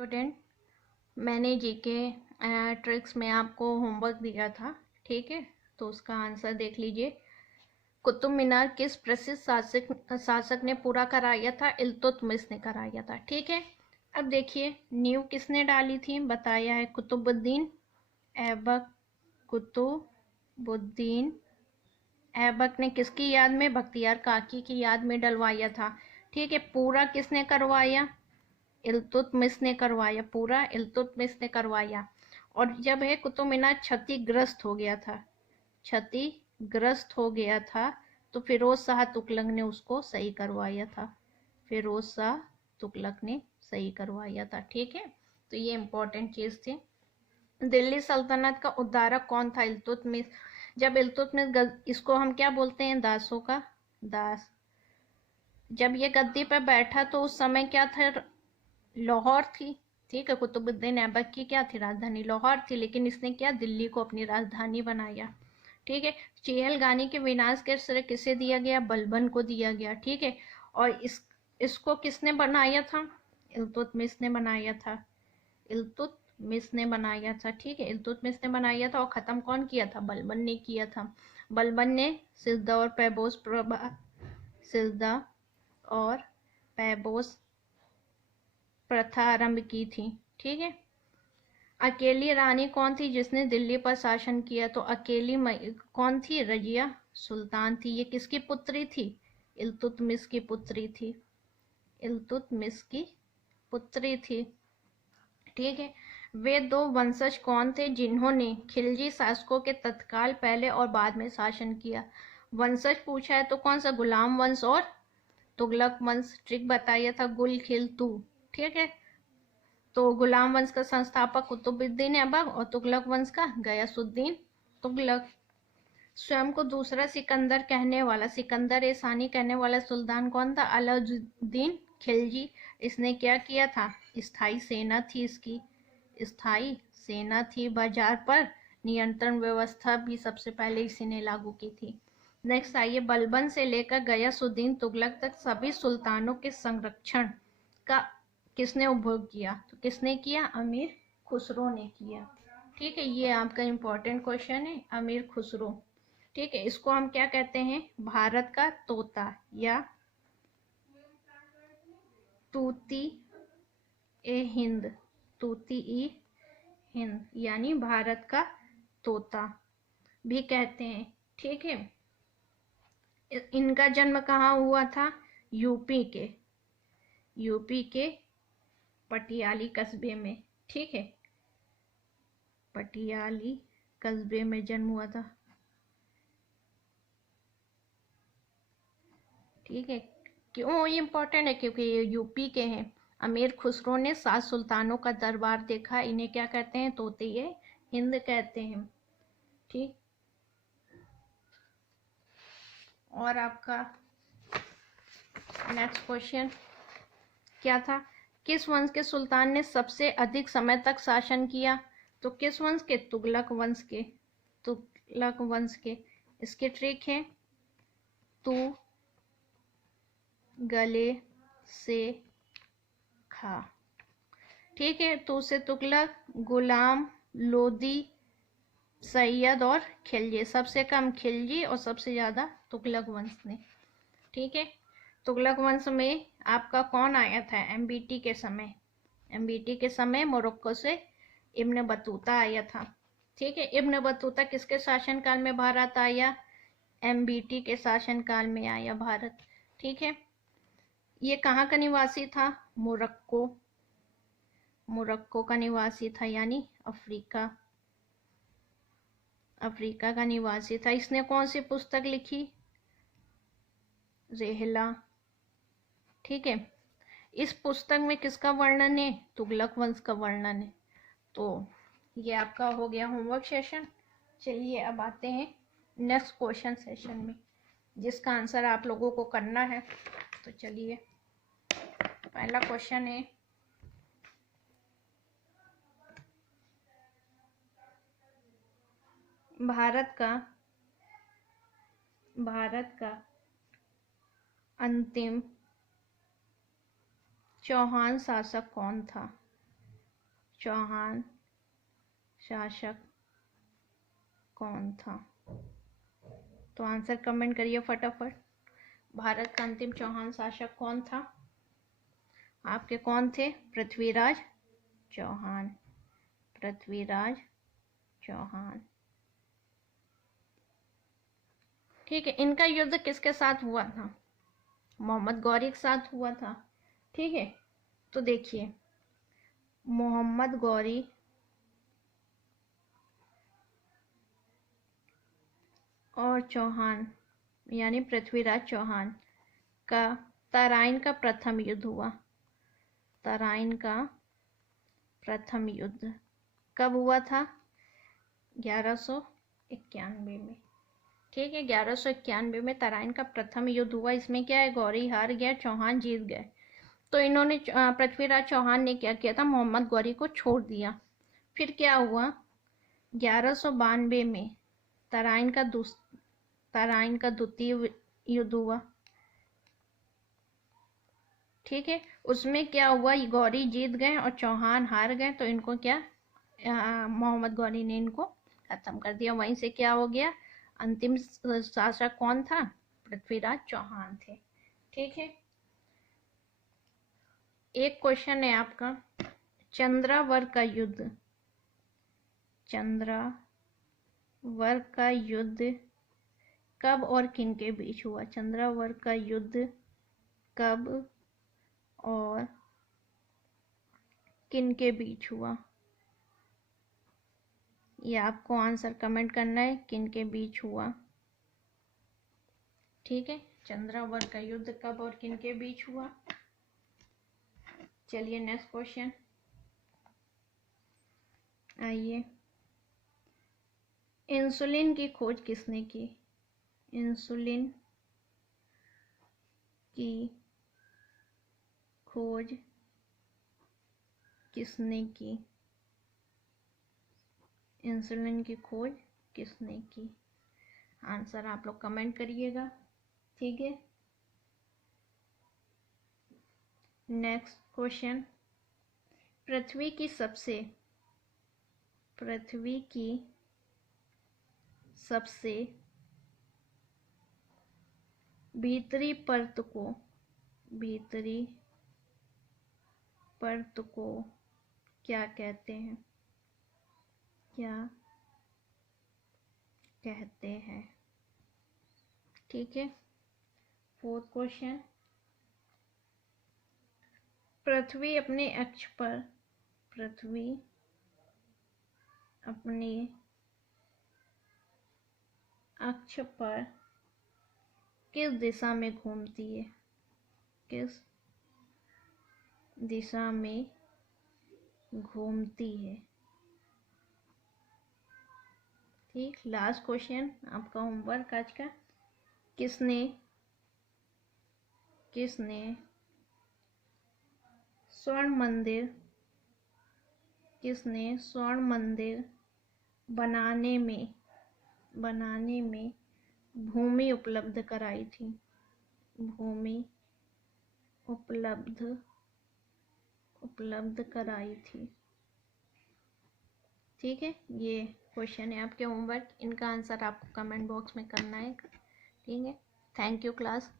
Student, मैंने GK tricks में आपको होमवर्क दिया था, ठीक है। तो उसका आंसर देख लीजिए। कुतुब मीनार किस प्रसिद्ध शासक ने पूरा कराया था? इल्तुतमिश ने कराया था, ठीक है। अब देखिए, नींव किसने डाली थी? बताया है कुतुबुद्दीन ऐबक। कुतुबुद्दीन ऐबक ने किसकी याद में? बख्तियार काकी की याद में डलवाया था, ठीक है। पूरा किसने करवाया? इल्तुतमिश ने करवाया। पूरा इल्तुतमिश ने करवाया। और जब है कुतुब मीनार क्षतिग्रस्त हो गया था, क्षतिग्रस्त हो गया था, तो फिरोज शाह तुगलक ने उसको सही करवाया था। फिरोज शाह तुगलक ने सही करवाया था, ठीक है। तो ये इंपॉर्टेंट चीज थी। दिल्ली सल्तनत का उद्धारक कौन था? इल्तुतमिश। जब इल्तुतमिश, इसको हम क्या बोलते हैं? दासों का दास। जब ये गद्दी पर बैठा तो उस समय क्या था? लाहौर थी, ठीक है। कुतुबुद्दीन ऐबक की क्या थी? राजधानी लाहौर थी, लेकिन इसने क्या? दिल्ली को अपनी राजधानी बनाया, ठीक है। चेहलगानी के विनाश के श्रेय किसे दिया गया? बलबन को दिया गया, ठीक है। और इसको किसने बनाया था? इल्तुतमिश ने बनाया था। इल्तुतमिश ने बनाया था, ठीक है। इल्तुतमिश ने बनाया था। और खत्म कौन किया था? बलबन ने किया था। बलबन ने सिद्दा और पैबोस सिद्दा और पैबोस प्रथा आरंभ की थी, ठीक है। अकेली रानी कौन थी जिसने दिल्ली पर शासन किया? तो अकेली कौन थी? रजिया सुल्तान थी। ये किसकी पुत्री थी? इल्तुतमिश की पुत्री थी। इल्तुतमिश की पुत्री थी, ठीक है। वे दो वंशज कौन थे जिन्होंने खिलजी शासकों के तत्काल पहले और बाद में शासन किया? वंशज पूछा है तो कौन सा? गुलाम वंश और तुगलक वंश। ट्रिक बताया था गुल खिल तू, ठीक है। तो गुलाम वंश का संस्थापक कुतुबुद्दीन ऐबक और तुगलक वंश का गयासुद्दीन तुगलक। स्वयं को दूसरा सिकंदर कहने वाला, सिकंदर ए सानी कहने वाला सुल्तान कौन था? अलाउद्दीन खिलजी। इसने क्या किया था? स्थायी सेना थी इसकी, स्थायी सेना थी। बाजार पर नियंत्रण व्यवस्था भी सबसे पहले इसी ने लागू की थी। नेक्स्ट आइए, बलबन से लेकर गयासुद्दीन तुगलक तक सभी सुल्तानों के संरक्षण का किसने उपभोग किया? तो किसने किया? अमीर खुसरो ने किया, ठीक है। ये आपका इंपॉर्टेंट क्वेश्चन है, अमीर खुसरो, ठीक है। इसको हम क्या कहते हैं? भारत का तोता या तूती ए हिंद, तूती ई हिंद, यानी भारत का तोता भी कहते हैं, ठीक है। इनका जन्म कहाँ हुआ था? यूपी के पटियाली कस्बे में, ठीक है। पटियाली कस्बे में जन्म हुआ था, ठीक है। क्यों ये इंपॉर्टेंट है? क्योंकि ये यूपी के हैं। अमीर खुसरो ने 7 सुल्तानों का दरबार देखा। इन्हें क्या कहते हैं? तोते ये हिंद कहते हैं, ठीक। और आपका नेक्स्ट क्वेश्चन क्या था? किस वंश के सुल्तान ने सबसे अधिक समय तक शासन किया? तो किस वंश के? तुगलक वंश के, तुगलक वंश के। इसके ट्रिक है तू गले से खा, ठीक है। तो उसे तुगलक, गुलाम, लोदी, सैयद और खिलजी। सबसे कम खिलजी और सबसे ज्यादा तुगलक वंश ने, ठीक है। तुगलक वंश में आपका कौन आया था? एमबीटी के समय, एमबीटी के समय मोरक्को से इब्न बतूता आया था, ठीक है। इब्न बतूता किसके शासनकाल में भारत आया? एमबीटी के शासनकाल में आया भारत, ठीक है। ये कहाँ का निवासी था? मोरक्को, मोरक्को का निवासी था, यानी अफ्रीका, अफ्रीका का निवासी था। इसने कौन सी पुस्तक लिखी? रेहला, ठीक है। इस पुस्तक में किसका वर्णन है? तुगलक वंश का वर्णन है। तो ये आपका हो गया होमवर्क सेशन। चलिए अब आते हैं नेक्स्ट क्वेश्चन सेशन में, जिसका आंसर आप लोगों को करना है। तो चलिए, पहला क्वेश्चन है, भारत का अंतिम चौहान शासक कौन था? चौहान शासक कौन था? तो आंसर कमेंट करिए फटाफट। भारत का अंतिम चौहान शासक कौन था? आपके कौन थे? पृथ्वीराज चौहान। पृथ्वीराज चौहान। ठीक है, इनका युद्ध किसके साथ हुआ था? मोहम्मद गौरी के साथ हुआ था। ठीक है, तो देखिए मोहम्मद गौरी और चौहान यानी पृथ्वीराज चौहान का तराइन का प्रथम युद्ध हुआ। तराइन का प्रथम युद्ध कब हुआ था? 1191 में। ठीक है, 1191 में तराइन का प्रथम युद्ध हुआ। इसमें क्या है, गौरी हार गया, चौहान जीत गए। तो इन्होंने पृथ्वीराज चौहान ने क्या किया था, मोहम्मद गौरी को छोड़ दिया। फिर क्या हुआ, 1192 में तराइन का द्वितीय युद्ध हुआ। ठीक है, उसमें क्या हुआ, गौरी जीत गए और चौहान हार गए। तो इनको क्या, मोहम्मद गौरी ने इनको खत्म कर दिया। वहीं से क्या हो गया, अंतिम शासक कौन था? पृथ्वीराज चौहान थे। ठीक है, एक क्वेश्चन है आपका, चंद्रावर का युद्ध, चंद्रावर का युद्ध कब और किन के बीच हुआ? चंद्रावर का युद्ध कब और किन के बीच हुआ? ये आपको आंसर कमेंट करना है, किन के बीच हुआ। ठीक है, चंद्रावर का युद्ध कब और किन के बीच हुआ। चलिए नेक्स्ट क्वेश्चन आइए, इंसुलिन की खोज किसने की? इंसुलिन की खोज किसने की? इंसुलिन की खोज किसने की? आंसर आप लोग कमेंट करिएगा। ठीक है, नेक्स्ट क्वेश्चन, पृथ्वी की सबसे भीतरी परत को क्या कहते हैं? क्या कहते हैं? ठीक है, फोर्थ क्वेश्चन, पृथ्वी अपने अक्ष पर किस दिशा में घूमती है? किस दिशा में घूमती है? ठीक, लास्ट क्वेश्चन आपका होमवर्क आज का, किसने स्वर्ण मंदिर बनाने में भूमि उपलब्ध कराई थी? भूमि उपलब्ध कराई थी। ठीक है, ये क्वेश्चन है आपके होमवर्क, इनका आंसर आपको कमेंट बॉक्स में करना है। ठीक है, थैंक यू क्लास।